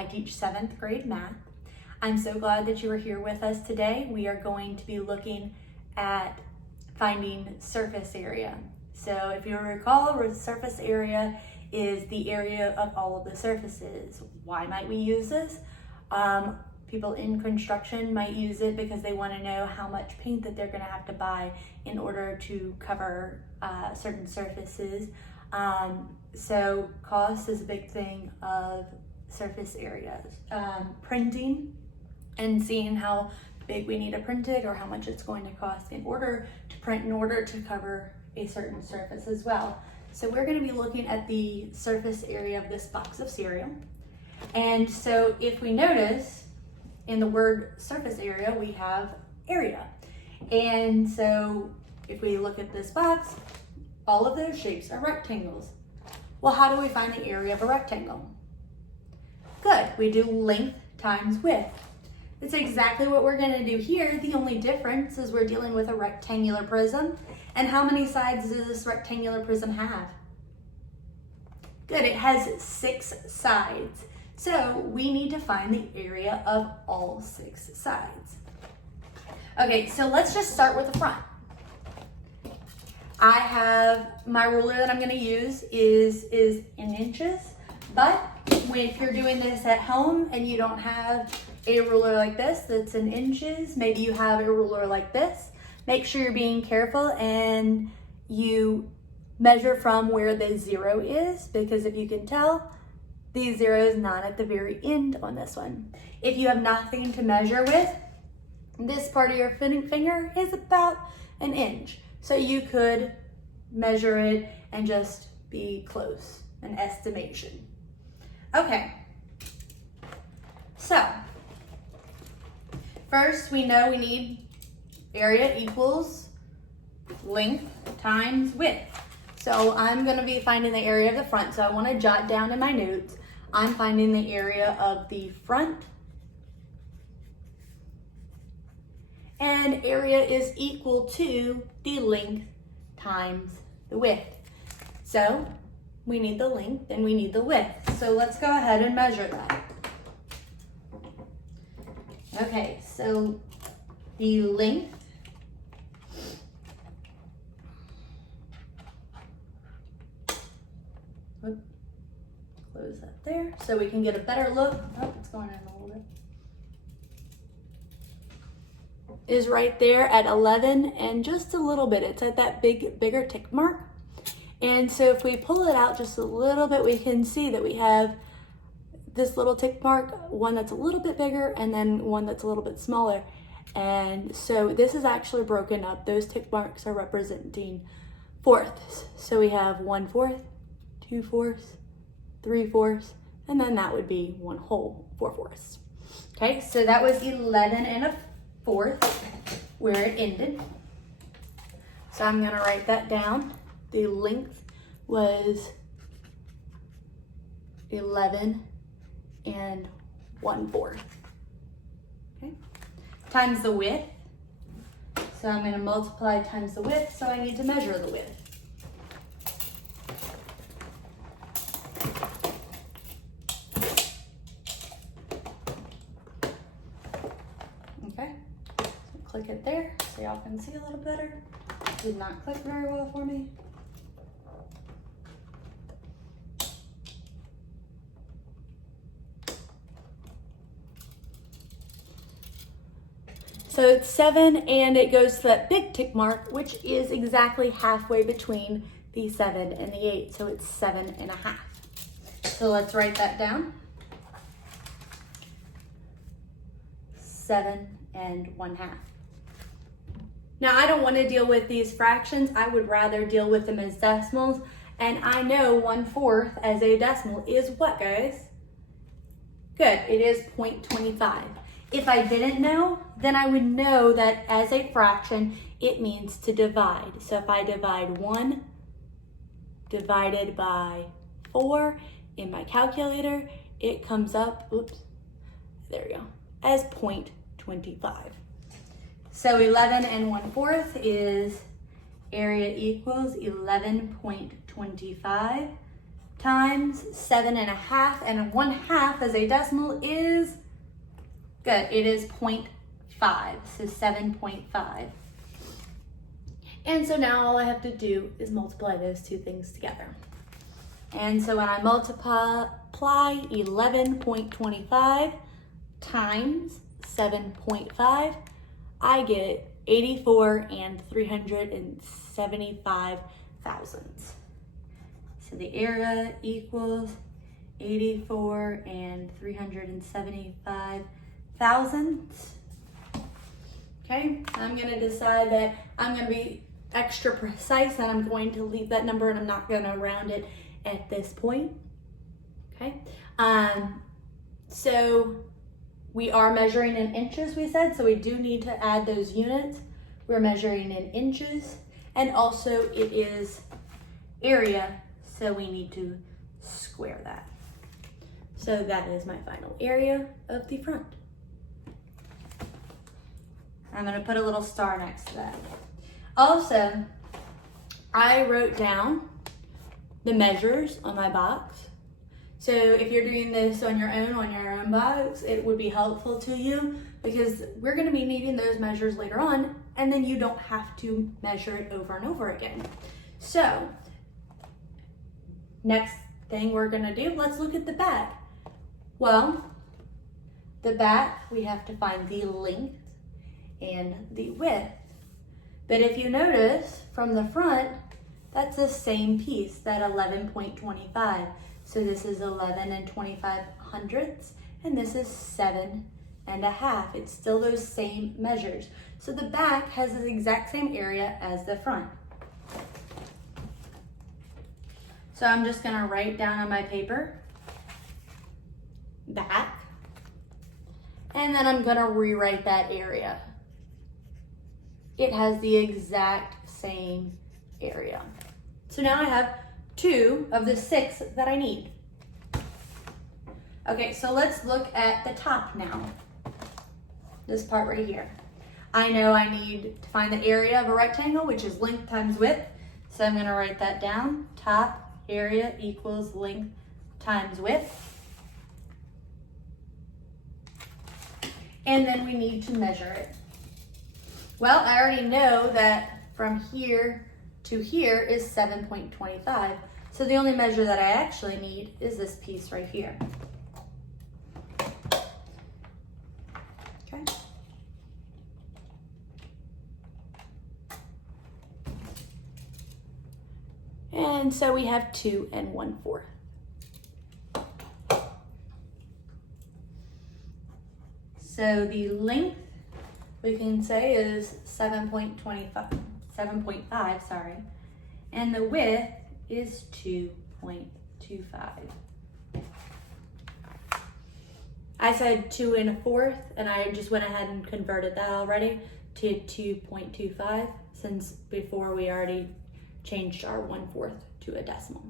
I teach 7th grade math. I'm so glad that you are here with us today. We are going to be looking at finding surface area. So if you recall, surface area is the area of all of the surfaces. Why might we use this? People in construction might use it because they want to know how much paint that they're going to have to buy in order to cover certain surfaces. So cost is a big thing of surface areas. Printing and seeing how big we need to print it or how much it's going to cost in order to print in order to cover a certain surface as well. So we're going to be looking at the surface area of this box of cereal. And so if we notice in the word surface area, we have area. And so if we look at this box, all of those shapes are rectangles. Well, how do we find the area of a rectangle? Good, we do length times width. That's exactly what we're going to do here. The only difference is we're dealing with a rectangular prism. And how many sides does this rectangular prism have? Good, it has 6 sides. So we need to find the area of all 6 sides. Okay, so let's just start with the front. I have my ruler that I'm going to use is in inches, but if you're doing this at home and you don't have a ruler like this that's in inches, maybe you have a ruler like this, make sure you're being careful and you measure from where the 0 is, because if you can tell, the 0 is not at the very end on this one. If you have nothing to measure with, this part of your finger is about an inch. So you could measure it and just be close, an estimation. Okay, so first we know we need area equals length times width. So I'm going to be finding the area of the front. So I want to jot down in my notes, I'm finding the area of the front. And area is equal to the length times the width. So we need the length and we need the width. So let's go ahead and measure that. Okay, so the length close that there so we can get a better look. Oh, it's going in a little bit. Is right there at 11 and just a little bit. It's at that bigger tick mark. And so if we pull it out just a little bit, we can see that we have this little tick mark, one that's a little bit bigger and then one that's a little bit smaller. And so this is actually broken up. Those tick marks are representing fourths. So we have 1/4, 2/4, 3/4, and then that would be 1 whole 4/4. Okay, so that was 11 1/4 where it ended. So I'm going to write that down. The length was 11 1/4. Okay, times the width. So I'm going to multiply times the width, so I need to measure the width. Okay, so click it there so y'all can see a little better. Did not click very well for me. So it's 7 and it goes to that big tick mark, which is exactly halfway between the 7 and the 8. So it's 7.5. So let's write that down. 7 1/2. Now I don't want to deal with these fractions. I would rather deal with them as decimals. And I know 1/4 as a decimal is what, guys? Good, it is 0.25. If I didn't know, then I would know that as a fraction, it means to divide. So if I divide 1 divided by 4 in my calculator, it comes up, oops, there we go, as 0.25. So 11 1/4 is area equals 11.25 times 7.5, and 1/2 as a decimal is, good, it is 0.5, so 7.5. And so now all I have to do is multiply those two things together. And so when I multiply 11.25 times 7.5, I get 84 and 375 thousandths. So the area equals 84 and 375 thousandths. Okay, I'm going to decide that I'm going to be extra precise and I'm going to leave that number and I'm not going to round it at this point. Okay, so we are measuring in inches, we said, so we do need to add those units. We're measuring in inches, and also it is area, so we need to square that. So that is my final area of the front. I'm going to put a little star next to that. Also, I wrote down the measures on my box. So if you're doing this on your own box, it would be helpful to you because we're going to be needing those measures later on, and then you don't have to measure it over and over again. So next thing we're going to do, let's look at the back. Well, the back, we have to find the length and the width. But if you notice from the front, that's the same piece, that 11.25. So this is 11 25 hundredths, and this is 7.5. It's still those same measures. So the back has the exact same area as the front. So I'm just gonna write down on my paper, back, and then I'm gonna rewrite that area. It has the exact same area. So now I have 2 of the 6 that I need. Okay, so let's look at the top now. This part right here. I know I need to find the area of a rectangle, which is length times width. So I'm gonna write that down. Top area equals length times width. And then we need to measure it. Well, I already know that from here to here is 7.25. So the only measure that I actually need is this piece right here. Okay. And so we have 2 1/4. So the length we can say is 7.5, sorry. And the width is 2.25. I said 2 1/4, and I just went ahead and converted that already to 2.25 since before we already changed our 1/4 to a decimal.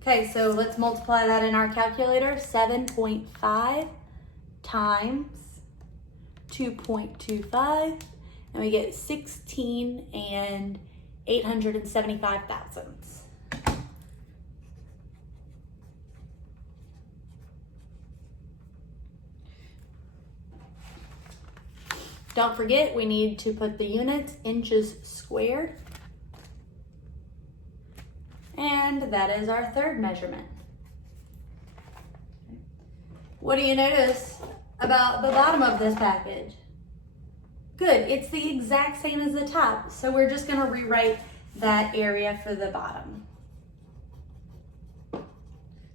Okay, so let's multiply that in our calculator. 7.5 times 2.25, and we get 16 and 875 thousandths. Don't forget, we need to put the units inches squared. And that is our third measurement. What do you notice about the bottom of this package? Good, it's the exact same as the top. So we're just gonna rewrite that area for the bottom.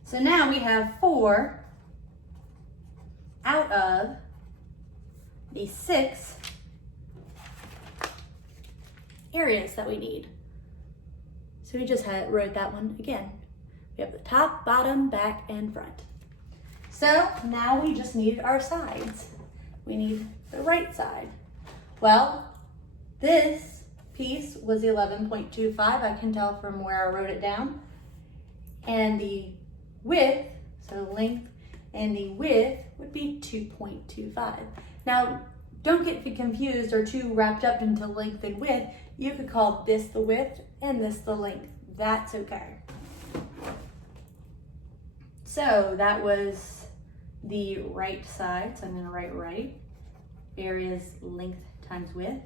So now we have 4 out of the 6 areas that we need. So we just wrote that one again. We have the top, bottom, back, and front. So now we just need our sides. We need the right side. Well, this piece was 11.25. I can tell from where I wrote it down. And the width, so length and the width would be 2.25. Now, don't get confused or too wrapped up into length and width. You could call this the width and this the length. That's okay. So that was the right side, so I'm gonna write right. Area's length times width.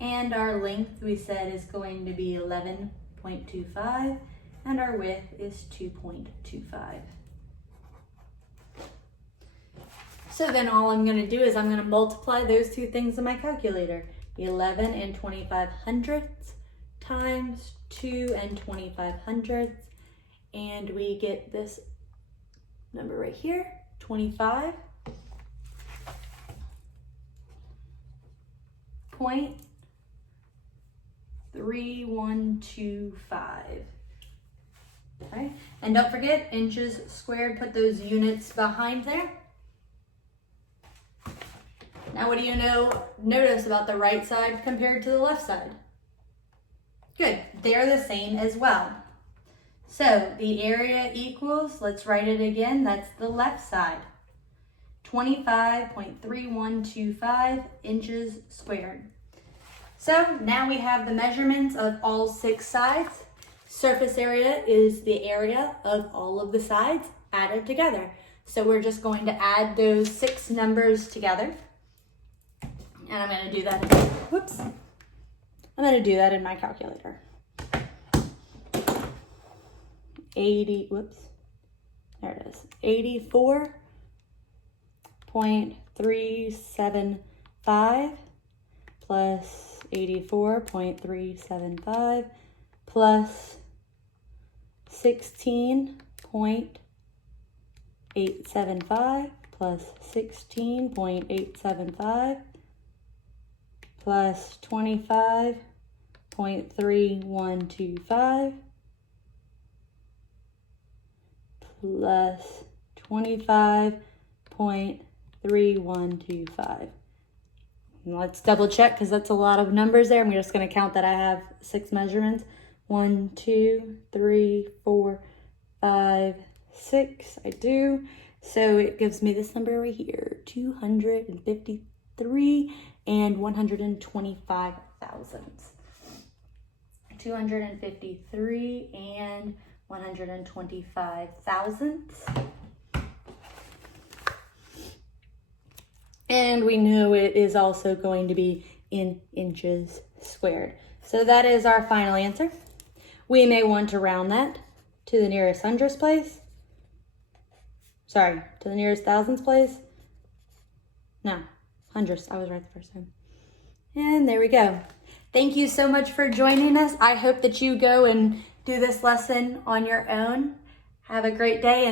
And our length, we said, is going to be 11.25, and our width is 2.25. So then all I'm gonna do is I'm gonna multiply those two things in my calculator. 11 and 25 hundredths times 2 and 25 hundredths, and we get this number right here, 25.3125. Okay, and don't forget inches squared, put those units behind there. Now what do you notice about the right side compared to the left side? Good, they're the same as well. So the area equals, let's write it again, that's the left side. 25.3125 inches squared. So now we have the measurements of all 6 sides. Surface area is the area of all of the sides added together. So we're just going to add those 6 numbers together. And I'm going to do that, I'm going to do that in my calculator. 84.375 plus 84.375 plus 16.875 plus 16.875 plus 25.3125 plus 25.3125. Let's double check because that's a lot of numbers there. I'm just going to count that I have 6 measurements. 1, 2, 3, 4, 5, 6. I do. So it gives me this number right here, 253 and 125 thousandths. 253 and 125 thousandths. And we know it is also going to be in inches squared. So that is our final answer. We may want to round that to the nearest hundredths place. Sorry, to the nearest thousandths place. No, hundredths. I was right the first time. And there we go. Thank you so much for joining us. I hope that you go and do this lesson on your own. Have a great day.